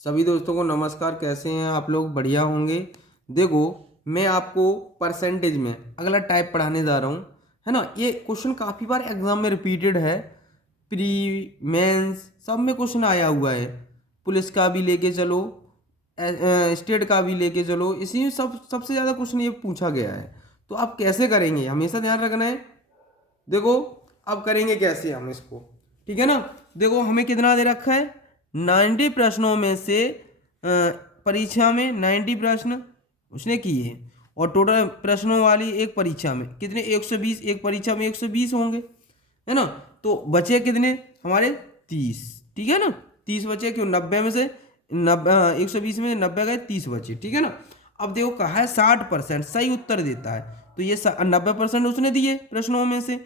सभी दोस्तों को नमस्कार। कैसे हैं आप लोग? बढ़िया होंगे। देखो, मैं आपको परसेंटेज में अगला टाइप पढ़ाने जा रहा हूँ, है ना। ये क्वेश्चन काफ़ी बार एग्जाम में रिपीटेड है, प्री मेंस सब में क्वेश्चन आया हुआ है। पुलिस का भी लेके चलो, स्टेट का भी लेके चलो, इसी में सबसे ज़्यादा क्वेश्चन ये पूछा गया है। तो आप कैसे करेंगे, हमेशा ध्यान रखना है। देखो, अब करेंगे कैसे हम इसको, ठीक है ना। देखो, हमें कितना दे रखा है, 90 प्रश्नों में से परीक्षा में 90 प्रश्न उसने किए, और टोटल प्रश्नों वाली एक परीक्षा में कितने, 120। एक परीक्षा में 120 होंगे, है ना। तो बचे कितने हमारे, 30, ठीक है ना। 30 बचे, क्यों, 90 में से 90, 120 में 90 गए, 30 बचे, ठीक है ना। अब देखो, कहा है 60% सही उत्तर देता है, तो ये 90% उसने दिए प्रश्नों में से,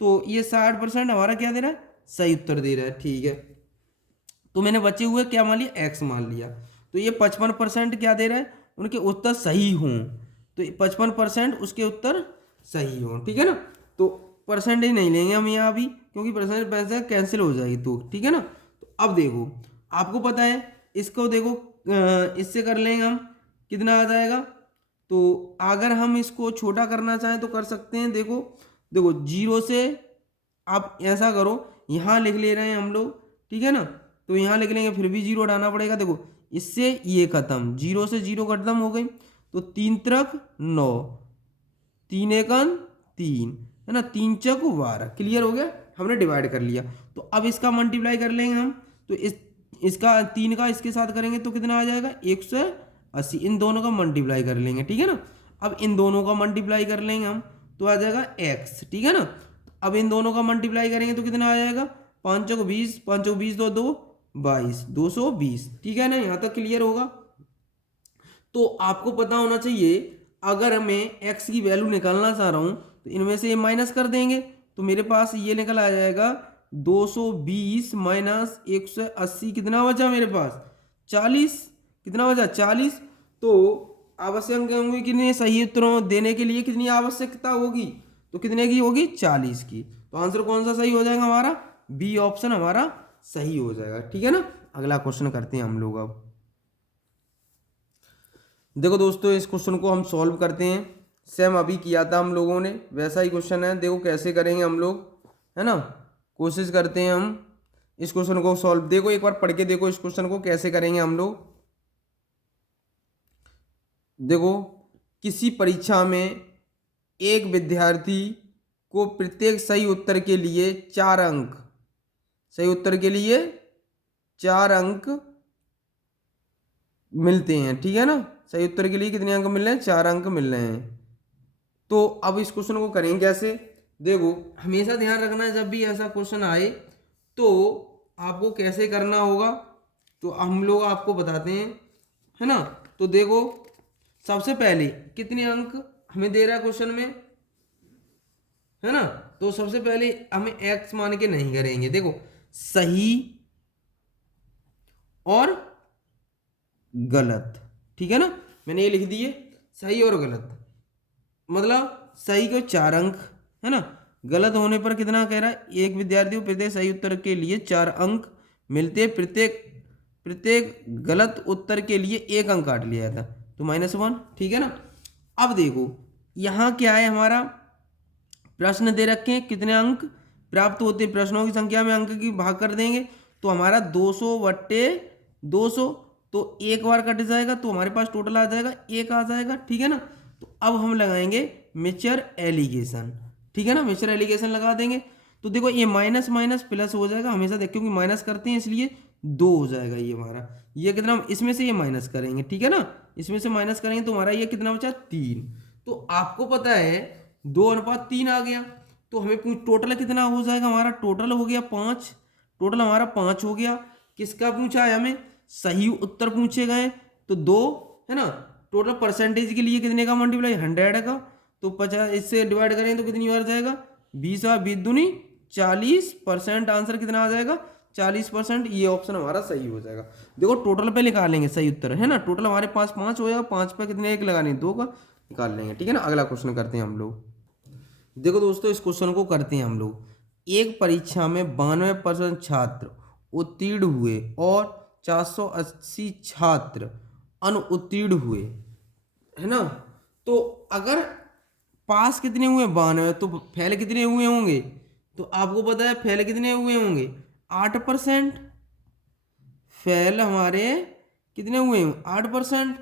तो ये 60% हमारा क्या दे रहा है, सही उत्तर दे रहा है, ठीक है। तो मैंने बचे हुए क्या मान लिया, एक्स मान लिया। तो ये 55% क्या दे रहा है, उनके उत्तर सही हों, तो 55% उसके उत्तर सही हों, ठीक है ना। तो परसेंटेज नहीं लेंगे हम यहाँ भी, क्योंकि परसेंटेज पैसे कैंसिल हो जाएगी, तो ठीक है ना। तो अब देखो, आपको पता है, इसको देखो, इससे कर लेंगे हम, कितना आ जाएगा। तो अगर हम इसको छोटा करना चाहें तो कर सकते हैं। देखो देखो, जीरो से आप ऐसा करो, यहाँ लिख ले रहे हैं हम लोग, ठीक है ना। तो यहाँ लिख लेंगे, फिर भी जीरो हटाना पड़ेगा। देखो, इससे ये खत्म, जीरो से जीरो खत्म हो गई, तो 3 त्रिक 9, 3 एकन 3, है ना, 3 चौक 12, क्लियर हो गया। हमने डिवाइड कर लिया। तो अब इसका मल्टीप्लाई कर लेंगे हम, तो इसका 3 का इसके साथ करेंगे तो कितना आ जाएगा, 180। इन दोनों का मल्टीप्लाई कर लेंगे, ठीक है ना। अब इन दोनों का मल्टीप्लाई कर लेंगे हम, तो आ जाएगा x, ठीक है ना। अब इन दोनों का मल्टीप्लाई करेंगे तो कितना आ जाएगा, 5 चौक 20, 5 चौक 20, 2 2 22, 220, ठीक है ना। यहाँ तक क्लियर होगा। तो आपको पता होना चाहिए, अगर मैं x की वैल्यू निकालना चाह रहा हूँ तो इनमें से ये माइनस कर देंगे, तो मेरे पास ये निकल आ जाएगा 220 माइनस 180, कितना बचा मेरे पास, 40, कितना बचा, 40। तो आवश्यक होंगी कितने, सही उत्तरों देने के लिए कितनी आवश्यकता होगी, तो कितने की होगी, 40 की। तो आंसर कौन सा सही हो जाएगा हमारा, बी ऑप्शन हमारा सही हो जाएगा, ठीक है ना। अगला क्वेश्चन करते हैं हम लोग। अब देखो दोस्तों, इस क्वेश्चन को हम सॉल्व करते हैं। सेम अभी किया था हम लोगों ने, वैसा ही क्वेश्चन है। देखो कैसे करेंगे हम लोग, है ना। कोशिश करते हैं हम इस क्वेश्चन को सॉल्व। देखो, एक बार पढ़ के देखो इस क्वेश्चन को कैसे करेंगे हम लोग। देखो, किसी परीक्षा में एक विद्यार्थी को प्रत्येक सही उत्तर के लिए 4 अंक, सही उत्तर के लिए 4 अंक मिलते हैं, ठीक है ना। सही उत्तर के लिए कितने अंक मिल रहे हैं, 4 अंक मिल रहे हैं। तो अब इस क्वेश्चन को करेंगे कैसे। देखो, हमेशा ध्यान रखना है, जब भी ऐसा क्वेश्चन आए तो आपको कैसे करना होगा, तो हम लोग आपको बताते हैं, है ना। तो देखो, सबसे पहले कितने अंक हमें दे रहा है क्वेश्चन में, है ना। तो सबसे पहले हमें एक्स मान के नहीं करेंगे। देखो, सही और गलत, ठीक है ना। मैंने ये लिख दिए, सही और गलत, मतलब सही को 4 अंक, है ना। गलत होने पर कितना कह रहा है, एक विद्यार्थी को प्रत्येक सही उत्तर के लिए 4 अंक मिलते हैं, प्रत्येक प्रत्येक गलत उत्तर के लिए 1 अंक काट लिया था, तो -1, ठीक है ना। अब देखो, यहाँ क्या है, हमारा प्रश्न दे रखे हैं, कितने अंक प्राप्त होते हैं, प्रश्नों की संख्या में अंक की भाग कर देंगे, तो हमारा 200/200, तो एक बार कट जाएगा, तो हमारे पास टोटल आ जाएगा 1 आ जाएगा, ठीक है ना। तो अब हम लगाएंगे मेचर एलिगेशन, ठीक है ना, मेचर एलिगेशन लगा देंगे। तो देखो, ये माइनस माइनस प्लस हो जाएगा, हमेशा देख, क्योंकि माइनस करते हैं इसलिए 2 हो जाएगा ये हमारा। ये कितना, इसमें से ये माइनस करेंगे, ठीक है ना, इसमें से माइनस करेंगे तो हमारा ये कितना बचा, 3। तो आपको पता है 2:3 आ गया, तो हमें टोटल कितना हो जाएगा, हमारा टोटल हो गया 5, टोटल हमारा 5 हो गया। किसका पूछा है हमें, सही उत्तर पूछे गए, तो 2, है ना। टोटल परसेंटेज के लिए कितने का मल्टीप्लाई, 100 का, तो 50 इससे डिवाइड करें तो कितनी बार जाएगा, 20 और 20 दूनी 40%, आंसर कितना आ जाएगा, 40%। ये ऑप्शन हमारा सही हो जाएगा। देखो, टोटल पे निकालेंगे सही उत्तर, है ना। टोटल हमारे पास 5 हो जाएगा, 5 पे कितने एक लगाने, 2 का निकाल लेंगे, ठीक है ना। अगला क्वेश्चन करते हैं हम लोग। देखो दोस्तों, इस क्वेश्चन को करते हैं हम लोग। एक परीक्षा में 92% छात्र उत्तीर्ण हुए और 480 छात्र अनुत्तीर्ण हुए, है ना। तो अगर पास कितने हुए 92, तो फेल कितने हुए होंगे, तो आपको पता है फेल कितने हुए होंगे 8%। फेल हमारे कितने हुए हैं 8%।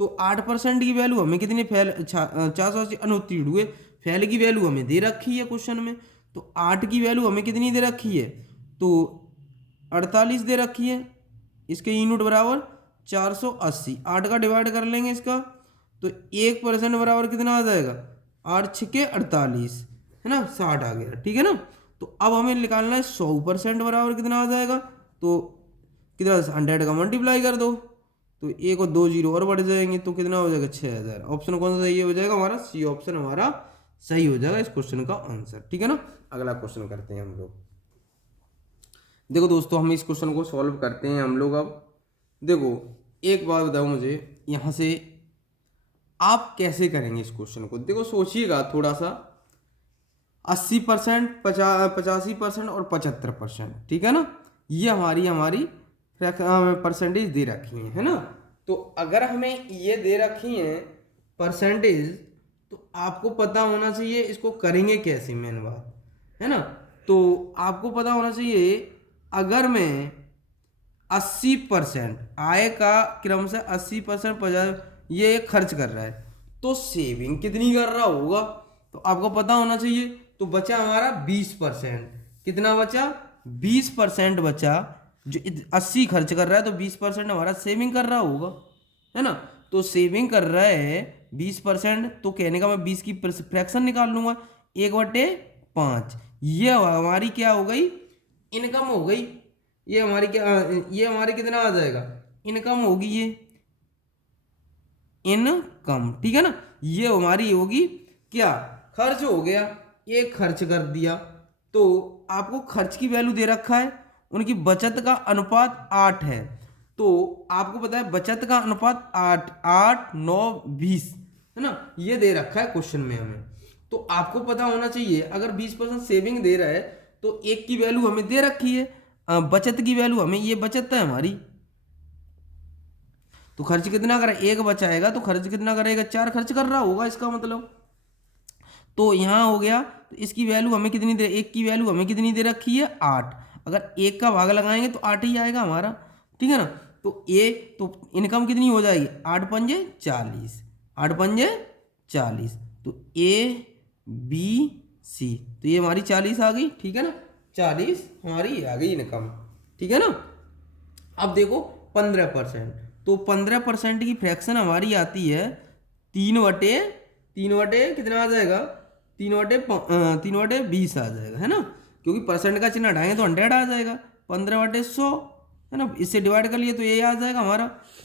तो 8% की वैल्यू हमें कितनी फेल 480 अनुत्तीर्ण हुए, फेल की वैल्यू हमें दे रखी है क्वेश्चन में। तो 8 की वैल्यू हमें कितनी दे रखी है, तो 48 दे रखी है। इसके यूनिट बराबर 480, 8 का डिवाइड कर लेंगे इसका, तो 1% बराबर कितना आ जाएगा 8 छके 48, है ना 60 आ गया, ठीक है ना। तो अब हमें निकालना है 100% बराबर कितना आ जाएगा, तो कितना 100 का मल्टीप्लाई कर दो, तो एक और 2 जीरो और बढ़ जाएंगे, तो कितना हो जाएगा 6000। ऑप्शन कौन सा सही हो जाएगा हमारा, सी ऑप्शन हमारा सही हो जाएगा इस क्वेश्चन का आंसर, ठीक है ना। अगला क्वेश्चन करते हैं हम लोग। देखो दोस्तों, हम इस क्वेश्चन को सॉल्व करते हैं हम लोग। अब देखो एक बात बताओ मुझे, यहाँ से आप कैसे करेंगे इस क्वेश्चन को, देखो सोचिएगा थोड़ा सा। 80%, 85% और 75%, ठीक है ना, ये हमारी परसेंटेज दे रखी है ना। तो अगर हमें ये दे रखी है परसेंटेज, तो आपको पता होना चाहिए इसको करेंगे कैसे, मेन बात है ना। तो आपको पता होना चाहिए, अगर मैं 80% आय का क्रम से 80% 50 ये खर्च कर रहा है, तो सेविंग कितनी कर रहा होगा, तो आपको पता होना चाहिए। तो बचा हमारा 20%, कितना बचा 20% बचा। जो 80 खर्च कर रहा है तो 20% हमारा सेविंग कर रहा होगा, है ना। तो सेविंग कर रहा है 20%, तो कहने का मैं 20 की फ्रैक्शन निकाल लूंगा 1/5। ये हमारी क्या हो गई, इनकम हो गई। ये हमारी क्या, ये हमारी कितना आ जाएगा, इनकम होगी, ये इनकम, ठीक है ना। ये हमारी होगी क्या, खर्च हो गया, एक खर्च कर दिया। तो आपको खर्च की वैल्यू दे रखा है, उनकी बचत का अनुपात 8 है। तो आपको पता है बचत का अनुपात 8, 8, 9, 20, है ना, ये दे रखा है क्वेश्चन में हमें। तो आपको पता होना चाहिए, अगर 20% सेविंग दे रहा है तो एक की वैल्यू हमें दे रखी है, बचत की वैल्यू हमें, ये बचत है हमारी। तो खर्च कितना करा, एक बचाएगा तो खर्च कितना करेगा, 4 खर्च कर रहा होगा इसका मतलब। तो यहाँ हो गया, तो इसकी वैल्यू हमें कितनी दे, एक की वैल्यू हमें कितनी दे रखी है 8। अगर एक का भाग लगाएंगे तो 8 ही आएगा हमारा, ठीक है ना। तो इनकम कितनी हो जाएगी 8 पंजे 40, 8 पंजे 40, तो ABC, तो ये हमारी 40 आ गई, ठीक है ना, 40 हमारी आ गई इनकम, ठीक है ना। अब देखो 15%, तो 15% की फ्रैक्शन हमारी आती है 3/3 कितना आ जाएगा, 3/20 आ जाएगा, है ना, क्योंकि परसेंट का चिन्ह हटाएंगे तो 100 आ जाएगा, 15/100, है ना। इससे डिवाइड कर लिए तो ये आ जाएगा हमारा,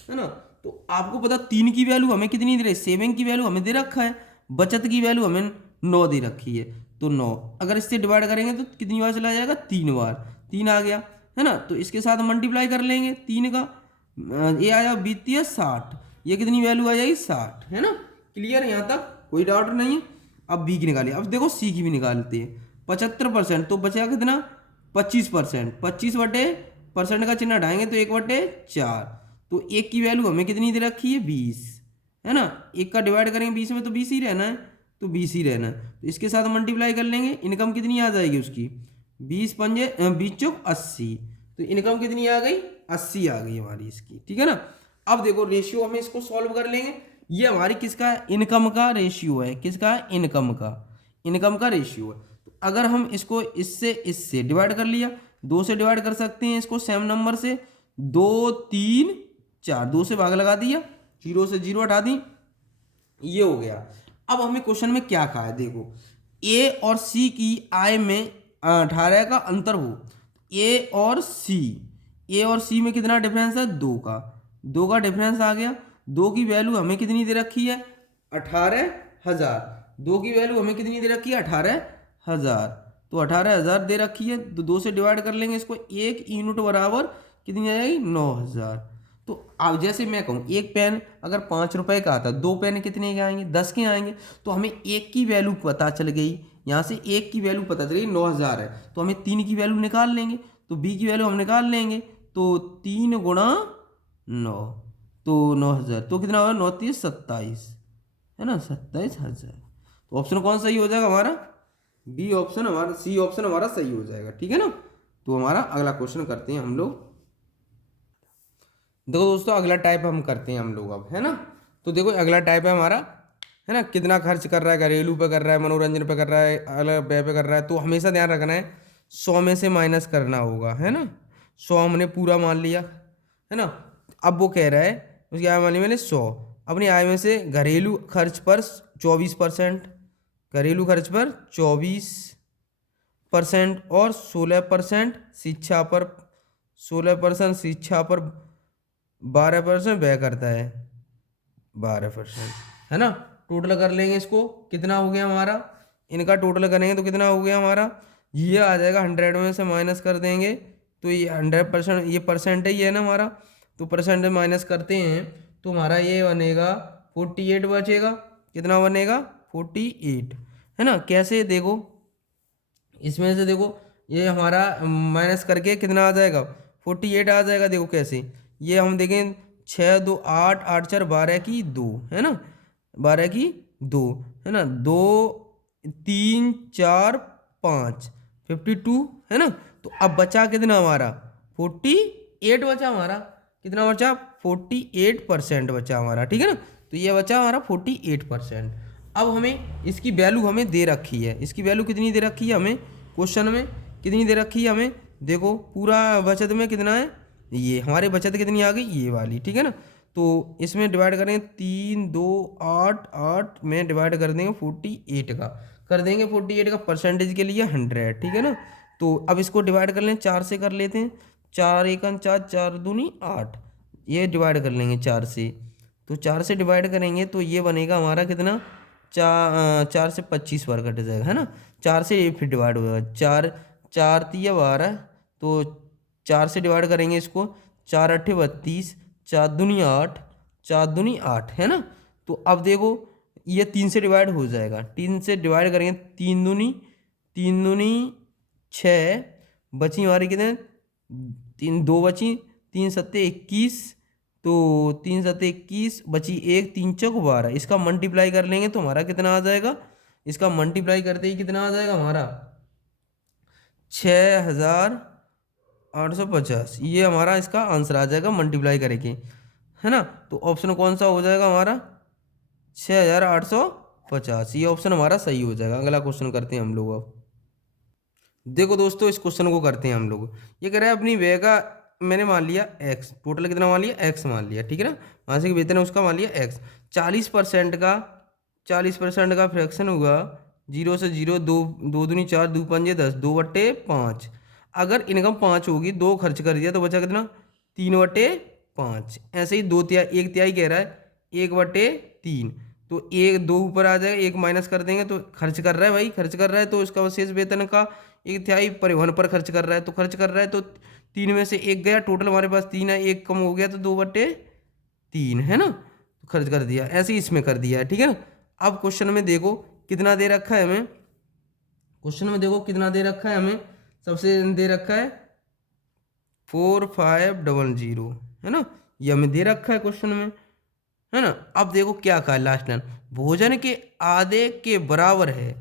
है ना। तो आपको पता 3 की वैल्यू हमें कितनी दे रही है, सेविंग की वैल्यू हमें दे रखा है, बचत की वैल्यू हमें 9 दे रखी है। तो 9 अगर इससे डिवाइड करेंगे तो कितनी बार चला जाएगा, 3 बार, 3 आ गया, है ना। तो इसके साथ मल्टीप्लाई कर लेंगे 3 का, ये आया 20 60, ये कितनी वैल्यू आ जाएगी 60, है ना। क्लियर, यहाँ तक कोई डाउट नहीं है। अब बी की निकालिए, अब देखो सी की भी निकालते हैं। 75%, तो बचेगा कितना 25%, 25/% का चिन्ह हटाएंगे तो 1/4, तो एक की वैल्यू हमें कितनी दे रखी है 20, है ना। एक का डिवाइड करेंगे 20 में तो 20 ही रहना है, तो 20 ही रहना है। तो इसके साथ मल्टीप्लाई कर लेंगे, इनकम कितनी आ जाएगी उसकी 20 पंजे 20 चौक 80, तो इनकम कितनी आ गई 80 आ गई हमारी इसकी, ठीक है ना। अब देखो रेशियो हम इसको सॉल्व कर लेंगे। ये हमारी किसका है, इनकम का रेशियो है, किसका है, इनकम का रेशियो है। तो अगर हम इसको इससे डिवाइड कर लिया, 2 से डिवाइड कर सकते हैं इसको सेम नंबर से, 2 3 4, 2 से भाग लगा दिया, 0 से 0 हटा दी, ये हो गया। अब हमें क्वेश्चन में क्या कहा है, देखो ए और सी की आय में 18 का अंतर हो। ए और सी में कितना डिफरेंस है, 2 का डिफरेंस आ गया। 2 की वैल्यू हमें कितनी दे रखी है 18,000, 2 की वैल्यू हमें कितनी दे रखी है 18,000, तो 18,000 दे रखी है। तो 2 से डिवाइड कर लेंगे इसको, एक यूनिट बराबर कितनी आ जाएगी 9,000। तो अब जैसे मैं कहूँ एक पेन अगर 5 रुपए का आता, 2 पेन कितने के आएंगे 10 के आएंगे। तो हमें एक की वैल्यू पता चल गई, यहाँ से एक की वैल्यू पता चल गई 9,000 है, तो हमें 3 की वैल्यू निकाल लेंगे, तो बी की वैल्यू हम निकाल लेंगे। तो 3 × 9, तो 9,000, तो कितना होगा, 9×3 = 27, है ना, 27,000। तो ऑप्शन कौन सही हो जाएगा हमारा, बी ऑप्शन हमारा, सी ऑप्शन हमारा सही हो जाएगा, ठीक है ना। तो हमारा अगला क्वेश्चन करते हैं हम लोग। देखो दोस्तों, अगला टाइप हम करते हैं हम लोग अब, है ना। तो देखो अगला टाइप है हमारा, है ना, कितना खर्च कर रहा है, घरेलू पे कर रहा है, मनोरंजन पे कर रहा है, अलग व्यय पे कर रहा है। तो हमेशा ध्यान रखना है 100 में से माइनस करना होगा, है ना। 100 हमने पूरा मान लिया, है ना। अब वो कह रहा है उसकी आय मान ली मैंने 100, अपनी आय में से घरेलू खर्च पर 24%, घरेलू खर्च पर 24% और 16% शिक्षा पर, 16% शिक्षा पर, 12% व्यय करता है, 12%, है ना। टोटल कर लेंगे इसको, कितना हो गया हमारा, इनका टोटल करेंगे तो कितना हो गया हमारा, ये आ जाएगा 100 में से माइनस कर देंगे तो ये 100%, ये परसेंट ही है ना हमारा, तो परसेंट में माइनस करते हैं तो हमारा ये बनेगा 48 बचेगा, कितना बनेगा 48, है ना। कैसे देखो, इसमें से देखो ये हमारा माइनस करके कितना आ जाएगा, 48 आ जाएगा। देखो कैसे, ये हम देखें 6 2 8 8 4 12 की 2, है ना, 12 की 2, है ना, 2 3 4 5, 52, है ना। तो अब बचा कितना हमारा, 48 बचा हमारा, कितना बचा, 48% बचा हमारा, ठीक है ना। तो ये बचा हमारा 48%। अब हमें इसकी वैल्यू हमें दे रखी है, इसकी वैल्यू कितनी दे रखी है हमें, क्वेश्चन में कितनी दे रखी है हमें, देखो पूरा बचत में कितना है, ये हमारी बचत कितनी आ गई, ये वाली, ठीक है ना। तो इसमें डिवाइड करेंगे 3 2 8 8 में डिवाइड कर देंगे 48 का, कर देंगे 48 का परसेंटेज के लिए 100, ठीक है ना। तो अब इसको डिवाइड कर लें, 4 से कर लेते हैं, 4 1 4 4 दूनी 8, ये डिवाइड कर लेंगे 4 से, तो 4 से डिवाइड करेंगे तो ये बनेगा हमारा कितना, 4 से 25 बार कट जाएगा, है ना। 4 से ये फिर डिवाइड होगा, 4 4 3 12, तो 4 से डिवाइड करेंगे इसको, 4 8 32, 4 दूनी 8, 4 दूनी 8, है ना। तो अब देखो ये 3 से डिवाइड हो जाएगा, 3 से डिवाइड करेंगे, 3 दूनी 6, बची हमारी कितने, 3 2 बची, 3 7 21, तो 3 7 21 बची 1, 3 चौक 12, इसका मल्टीप्लाई कर लेंगे तो हमारा कितना आ जाएगा, इसका मल्टीप्लाई करते ही कितना आ जाएगा हमारा 6,850, ये हमारा इसका आंसर आ जाएगा मल्टीप्लाई करेंगे, है ना। तो ऑप्शन कौन सा हो जाएगा हमारा, 6,850, ये ऑप्शन हमारा सही हो जाएगा। अगला क्वेश्चन करते हैं हम लोग अब। देखो दोस्तों, इस क्वेश्चन को करते हैं हम लोग। ये कह रहा है अपनी व्यय का मैंने मान लिया एक्स, टोटल कितना मान लिया, एक्स मान लिया, ठीक है ना। मासिक वेतन है उसका मान लिया एक्स, 40% का, 40% का फ्रैक्शन हुआ 0 से 0, 2 2 दूनी 4, 2 पंजे 10, 2/5। अगर इनकम 5 होगी, 2 खर्च कर दिया तो बचा कितना, 3/5। ऐसे ही 2/3, 1/3 कह रहा है, 1/3, तो 1 2 ऊपर आ जाएगा, 1 माइनस कर देंगे तो खर्च कर रहा है भाई, खर्च कर रहा है तो इसका शेष वेतन का 1/3 परिवहन पर खर्च कर रहा है, तो खर्च कर रहा है तो 3 में से 1 गया, टोटल हमारे पास 3 है, 1 कम हो गया तो 2/3, है ना। तो खर्च कर दिया, ऐसे ही इसमें कर दिया है, ठीक है ना। अब क्वेश्चन में देखो कितना दे रखा है हमें, क्वेश्चन में देखो कितना दे रखा है हमें, सबसे दे रखा है 4500, है ना, ये हमें दे रखा है क्वेश्चन में, है ना। अब देखो क्या कहा है लास्ट लाइन, भोजन के आधे के बराबर है,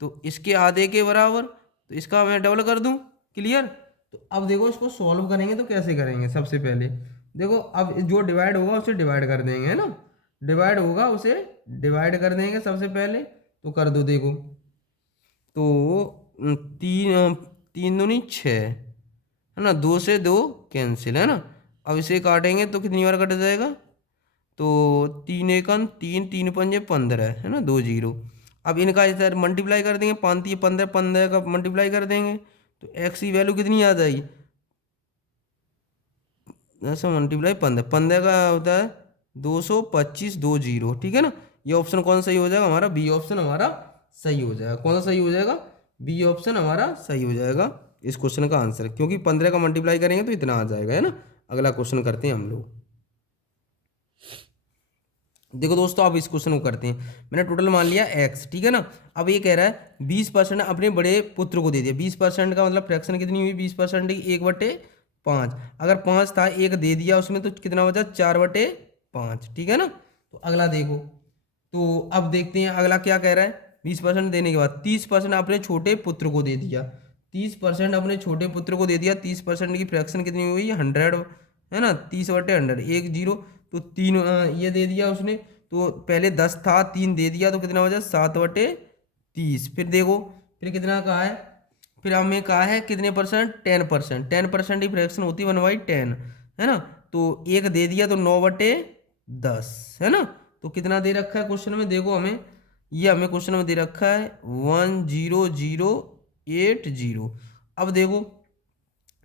तो इसके आधे के बराबर, तो इसका मैं डबल कर दूं, क्लियर। तो अब देखो इसको सॉल्व करेंगे तो कैसे करेंगे, सबसे पहले देखो अब जो डिवाइड होगा उसे डिवाइड कर देंगे, है ना, डिवाइड होगा उसे डिवाइड कर देंगे सबसे पहले, तो कर दो देखो, तो 3 दूनी 6, है ना, 2 से 2 कैंसिल, है ना। अब इसे काटेंगे तो कितनी बार कट जाएगा, तो 3 1 3, 3 5 15, है ना, 2 0। अब इनका इधर मल्टीप्लाई कर देंगे, 5 3 15, 15 का मल्टीप्लाई कर देंगे तो एक्स की वैल्यू कितनी आ जाएगी, 10 मल्टीप्लाई 15, 15 का होता है 225, 2 0, ठीक है ना। ये ऑप्शन कौन सही हो जाएगा हमारा, बी ऑप्शन हमारा सही हो जाएगा। कौन सा सही हो जाएगा, बी ऑप्शन हमारा सही हो जाएगा इस क्वेश्चन का आंसर, क्योंकि 15 का मल्टीप्लाई करेंगे तो इतना आ जाएगा, है ना। अगला क्वेश्चन करते हैं हम लोग। देखो दोस्तों, अब इस क्वेश्चन को करते हैं। मैंने टोटल मान लिया एक्स, ठीक है ना। अब ये कह रहा है 20% अपने बड़े पुत्र को दे दिया, 20% का मतलब फ्रैक्शन कितनी हुई, 20% 1/5, 5। अगर 5 था, एक दे दिया उसमें, तो कितना बचा? 4/5। ठीक है ना। तो अगला देखो, तो अब देखते हैं अगला क्या कह रहा है। 20% देने के बाद 30% अपने छोटे पुत्र को दे दिया। 30% अपने छोटे पुत्र को दे दिया। 30% की फ्रैक्शन कितनी हुई? 100 है ना। 30/100, एक जीरो। तो तीन ये दे दिया उसने। तो पहले 10 था, 3 दे दिया, तो कितना बचा? 7/30। फिर देखो, फिर कितना कहा है? फिर हमें कहा है कितने परसेंट? 10%। 10% की फ्रैक्शन होती है 1/10, है ना। तो एक दे दिया, तो 9/10, है ना। तो कितना दे रखा है क्वेश्चन में? देखो हमें, ये हमें क्वेश्चन में दे रखा है 10080। अब देखो,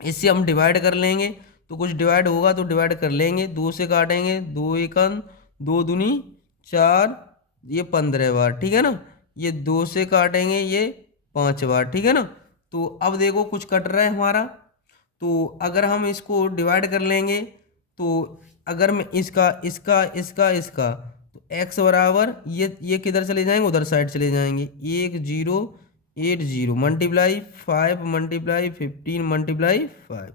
इससे हम डिवाइड कर लेंगे, तो कुछ डिवाइड होगा तो डिवाइड कर लेंगे। 2 से काटेंगे, 2 एकम, 2 दूनी 4, ये 15 बार। ठीक है ना। ये 2 से काटेंगे, ये 5 बार। ठीक है ना। तो अब देखो कुछ कट रहा है हमारा, तो अगर हम इसको डिवाइड कर लेंगे, तो अगर मैं इसका इसका इसका इसका, तो x बराबर ये किधर चले जाएंगे? उधर साइड चले जाएंगे। 1080 मल्टीप्लाई 5 मल्टीप्लाई 15 मल्टीप्लाई 5।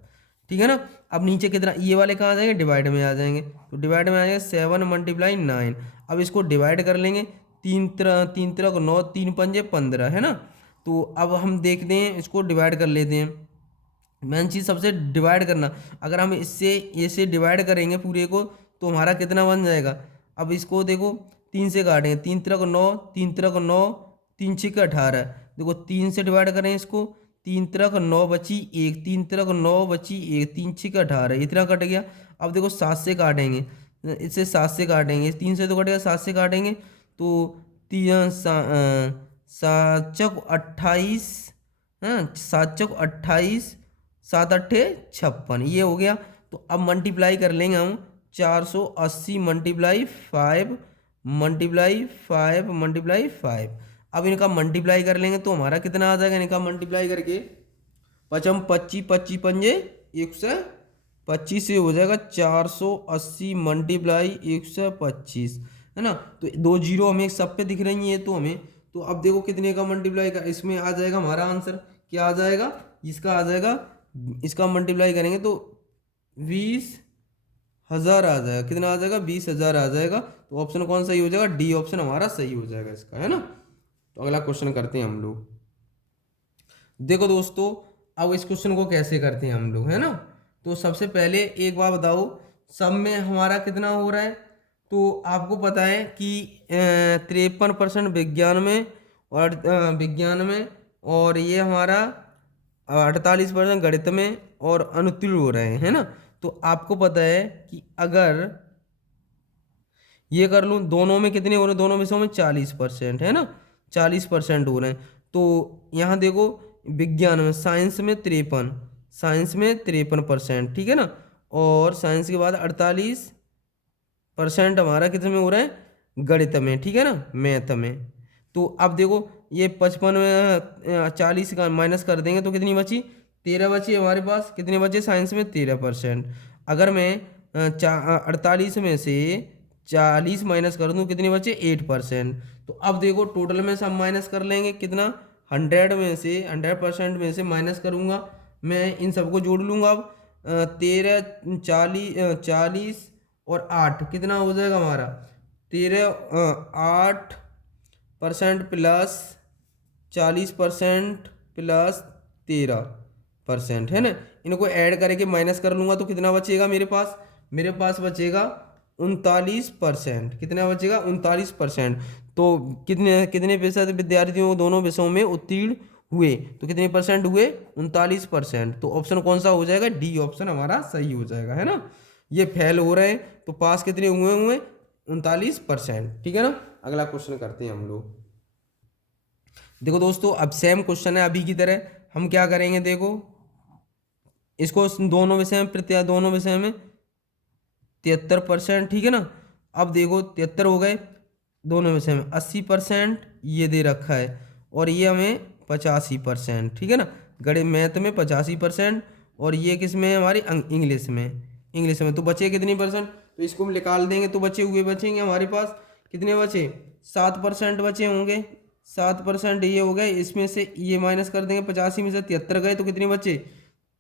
ठीक है ना। अब नीचे कितना, ये वाले कहाँ आ जाएंगे? डिवाइड में आ जाएंगे। तो डिवाइड में आ जाएगा 7 मल्टीप्लाई 9। अब इसको डिवाइड कर लेंगे। तीन तरह को 9, 3 पंजे 15, है ना। तो अब हम देखते हैं, इसको डिवाइड कर लेते हैं। मेन चीज़ सबसे डिवाइड करना। अगर हम इससे डिवाइड करेंगे पूरे को, तो हमारा कितना बन जाएगा? अब इसको देखो, 3 से काटेंगे, 3 तरह को 9, 3 तरह को 9, 3 6 18। देखो 3 से डिवाइड करें इसको, 3 तरह को 9 बची एक, 3 तरह को 9 बची एक, 3 6 18, इतना कट गया। अब देखो 7 से काटेंगे, इससे 7 से काटेंगे, 3 से तो कटेगा, 7 से काटेंगे, तो 7 चौक 28, हाँ 7 चौक 28, 7 अट्ठे 56, ये हो गया। तो अब मल्टीप्लाई कर लेंगे हम, 480 मल्टीप्लाई 5 मल्टीप्लाई 5 मल्टीप्लाई 5। अब इनका मल्टीप्लाई कर लेंगे, तो हमारा कितना आ जाएगा? इनका मल्टीप्लाई करके, पचम 25 25 पंजे 125 से हो जाएगा 480 मल्टीप्लाई 125, है ना। तो 2 जीरो हमें सब पे दिख रही है, तो हमें, तो अब देखो कितने का मल्टीप्लाई का इसमें आ जाएगा हमारा आंसर। क्या आ जाएगा? इसका आ जाएगा, इसका मल्टीप्लाई करेंगे तो 20,000 आ जाएगा। कितना आ जाएगा? 20,000 आ जाएगा। तो ऑप्शन कौन सही हो जाएगा? डी ऑप्शन हमारा सही हो जाएगा इसका, है ना। तो अगला क्वेश्चन करते हैं हम लोग। देखो दोस्तों, अब इस क्वेश्चन को कैसे करते हैं हम लोग, है ना। तो सबसे पहले एक बात बताओ, सब में हमारा कितना हो रहा है? तो आपको पता है कि 53% विज्ञान में, और और ये हमारा 48% गणित में और अनुत्तीर्ण हो रहे हैं, है ना। तो आपको पता है कि अगर ये कर लूँ, दोनों में कितने हो रहे हैं? दोनों विषयों में 40%, है ना। 40% हो रहे हैं। तो यहाँ देखो, विज्ञान में, साइंस में 53, साइंस में 53%, ठीक है ना। और साइंस के बाद 48% हमारा कितने में हो रहा है? गणित में, ठीक है ना, मैथ में। तो अब देखो, ये 55 में 40 का माइनस कर देंगे, तो कितनी बची? 13 बची हमारे पास। कितने बचे? साइंस में 13%। अगर मैं 48 में से 40 माइनस कर दूं, कितने बचे? 8%। तो अब देखो, टोटल में सब माइनस कर लेंगे, कितना? 100 में से, 100% में से माइनस करूंगा मैं, इन सबको जोड़ लूंगा। अब 13, 40 और 8 कितना हो जाएगा हमारा? 8% प्लस 40% प्लस 13%, है ना। इनको ऐड करके माइनस कर लूंगा, तो कितना बचेगा मेरे पास? मेरे पास बचेगा 39%। कितना बचेगा? 39%। तो कितने कितने प्रतिशत विद्यार्थियों दोनों विषयों में उत्तीर्ण हुए? तो कितने परसेंट हुए? 39%। तो ऑप्शन कौन सा हो जाएगा? डी ऑप्शन हमारा सही हो जाएगा, है ना। ये फेल हो रहे हैं, तो पास कितने हुए? 39%, ठीक है ना। अगला क्वेश्चन करते हैं हम लोग। देखो दोस्तों, अब सेम क्वेश्चन है अभी की तरह। हम क्या करेंगे? देखो, इसको दोनों विषय में, दोनों विषय में 73%, ठीक है ना। अब देखो 73 हो गए, दोनों विषय में 80% ये दे रखा है, और ये हमें 85%, ठीक है ना। गणित मैथ में 85%, और ये किस में है? हमारी इंग्लिश में। इंग्लिश में तो बचे कितनी परसेंट? तो इसको हम निकाल देंगे, तो बचे हुए बचेंगे हमारे पास कितने बचे? 7% बचे होंगे। 7% ये हो गए, इसमें से ये माइनस कर देंगे, 85 में से 73 गए, तो कितने बचे?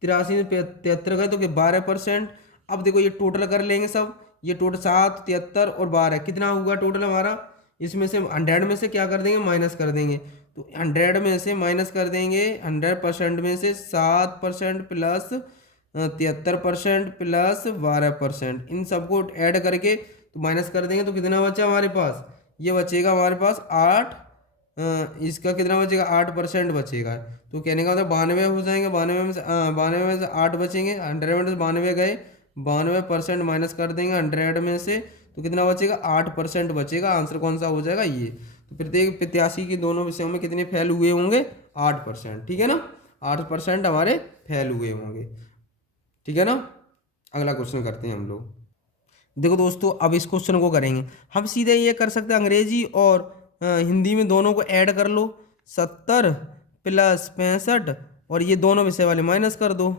83 में 73 गए तो 12%। अब देखो ये टोटल कर लेंगे सब, ये टोटल 7, 73 और 12 कितना हुआ टोटल हमारा। इसमें से 100 में से क्या कर देंगे, माइनस कर देंगे। तो 100 में से माइनस कर देंगे, 100% में से 7% प्लस 73% प्लस 12%, इन सबको ऐड करके तो माइनस कर देंगे तो कितना बचा हमारे पास, ये बचेगा हमारे पास 8। इसका कितना बचेगा, 8% बचेगा। तो कहने का मतलब 92 हो जाएंगे, 92 में से 8 बचेंगे। 100 में से 92 गए, 92% माइनस कर देंगे 100 में से तो कितना बचेगा, 8% बचेगा। आंसर कौन सा हो जाएगा, ये। तो प्रत्येक प्रत्याशी के दोनों विषयों में कितने फेल हुए होंगे, 8%, ठीक है ना। 8% हमारे फेल हुए होंगे, ठीक है ना। अगला क्वेश्चन करते हैं हम लोग। देखो दोस्तों, अब इस क्वेश्चन को करेंगे हम सीधे ये कर सकते हैं, अंग्रेजी और हिंदी में दोनों को ऐड कर लो। 70 प्लस 65 और ये दोनों विषय वाले माइनस कर दो,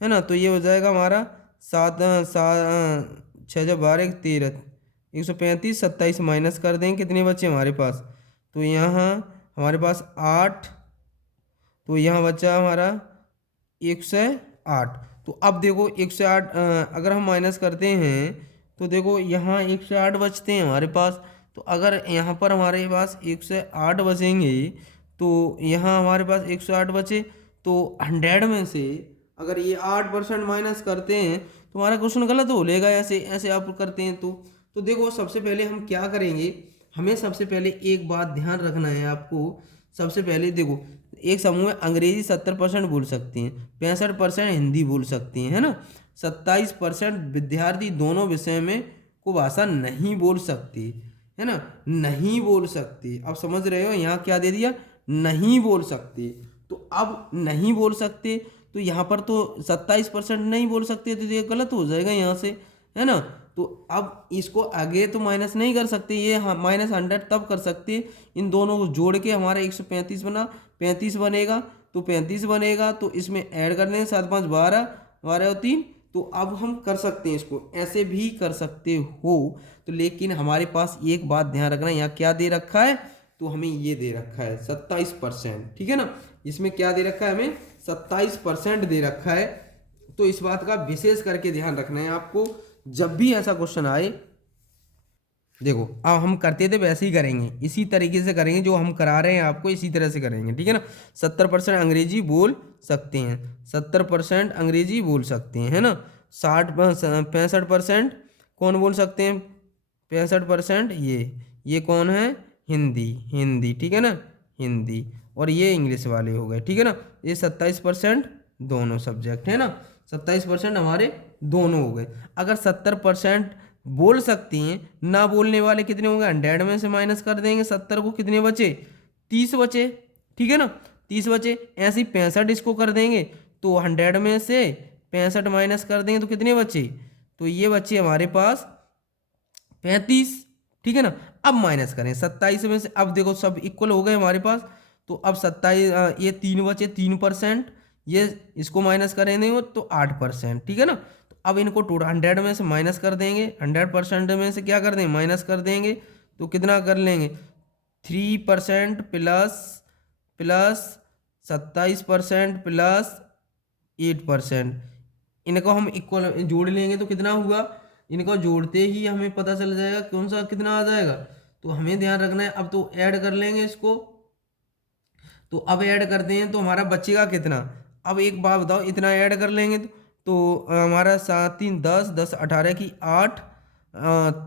है ना। तो ये हो जाएगा हमारा 6 जब 12 13 135, 27 माइनस कर देंगे, कितने बच्चे हमारे पास। तो यहाँ हमारे पास 8, तो यहाँ बचा हमारा 108। तो अब देखो 108 अगर हम माइनस करते हैं तो देखो यहाँ 108 बचते हैं हमारे पास। तो अगर यहाँ पर हमारे पास 108 बचेंगे तो यहाँ हमारे पास 108 बचे, तो 100 में से अगर ये 8% माइनस करते हैं तो हमारा क्वेश्चन गलत हो लेगा। ऐसे ऐसे आप करते हैं तो देखो सबसे पहले हम क्या करेंगे, हमें सबसे पहले एक बात ध्यान रखना है आपको। सबसे पहले देखो, एक समूह में अंग्रेजी 70% बोल सकती हैं, 65% हिंदी बोल सकती हैं, है ना। 27% विद्यार्थी दोनों विषय में को भाषा नहीं बोल सकती, है ना, नहीं बोल सकती। अब समझ रहे हो, यहाँ क्या दे दिया, नहीं बोल सकती। तो अब नहीं बोल सकते तो यहाँ पर तो 27% नहीं बोल सकते, तो ये गलत हो जाएगा यहाँ से, है ना। तो अब इसको आगे तो माइनस नहीं कर सकते, ये -100 तब कर सकते, इन दोनों को जोड़ के हमारा 135 बना, 35 बनेगा। तो 35 बनेगा तो इसमें ऐड कर देंगे 7 5 12, 12 और 3। तो अब हम कर सकते हैं, इसको ऐसे भी कर सकते हो। तो लेकिन हमारे पास एक बात ध्यान रखना, यहाँ क्या दे रखा है, तो हमें ये दे रखा है 27%, ठीक है ना। इसमें क्या दे रखा है, हमें 27% दे रखा है। तो इस बात का विशेष करके ध्यान रखना है आपको, जब भी ऐसा क्वेश्चन आए। देखो अब हम करते थे वैसे ही करेंगे, इसी तरीके से करेंगे जो हम करा रहे हैं आपको, इसी तरह से करेंगे, ठीक है ना। 70% अंग्रेजी बोल सकते हैं, 70% अंग्रेजी बोल सकते हैं, है ना। 65% कौन बोल सकते हैं, 65% ये कौन है, हिंदी, ठीक है ना, हिंदी। और ये इंग्लिश वाले हो गए, ठीक है ना। ये 27% दोनों सब्जेक्ट है ना, 27% हमारे दोनों हो गए। अगर 70% बोल सकती हैं, ना बोलने वाले कितने होंगे, 100 में से माइनस कर देंगे 70 को, कितने बचे, 30 बचे, ठीक है ना, 30 बचे। ऐसे ही 65 इसको कर देंगे तो 100 में से 65 माइनस कर देंगे तो कितने बचे, तो ये बचे हमारे पास 35, ठीक है ना। अब माइनस करें 27 में से, अब देखो सब इक्वल हो गए हमारे पास। तो अब 27 ये 3 बचे, 3%, ये इसको माइनस करेंगे तो 8%, ठीक है ना। तो अब इनको 100 में से माइनस कर देंगे, 100% में से क्या कर देंगे, माइनस कर देंगे। तो कितना कर लेंगे, 3% प्लस 27% प्लस 8%, इनको हम इक्वल जोड़ लेंगे तो कितना हुआ, इनको जोड़ते ही हमें पता चल जाएगा कौन सा कितना आ जाएगा। तो हमें ध्यान रखना है, अब तो ऐड कर लेंगे इसको। तो अब ऐड करते हैं तो हमारा बचेगा कितना। अब एक बात बताओ, इतना ऐड कर लेंगे तो हमारा 7 3 10 10 18 की 8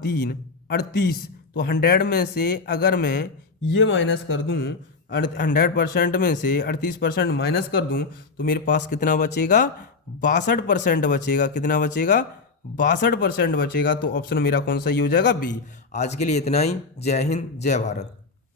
3 38। तो 100 में से अगर मैं ये माइनस कर दूँ, 100% में से 38% माइनस कर दूँ तो मेरे पास कितना बचेगा, 62% बचेगा। कितना बचेगा, 62% बचेगा। तो ऑप्शन मेरा कौन सा ही हो जाएगा, बी। आज के लिए इतना ही। जय हिंद, जय भारत।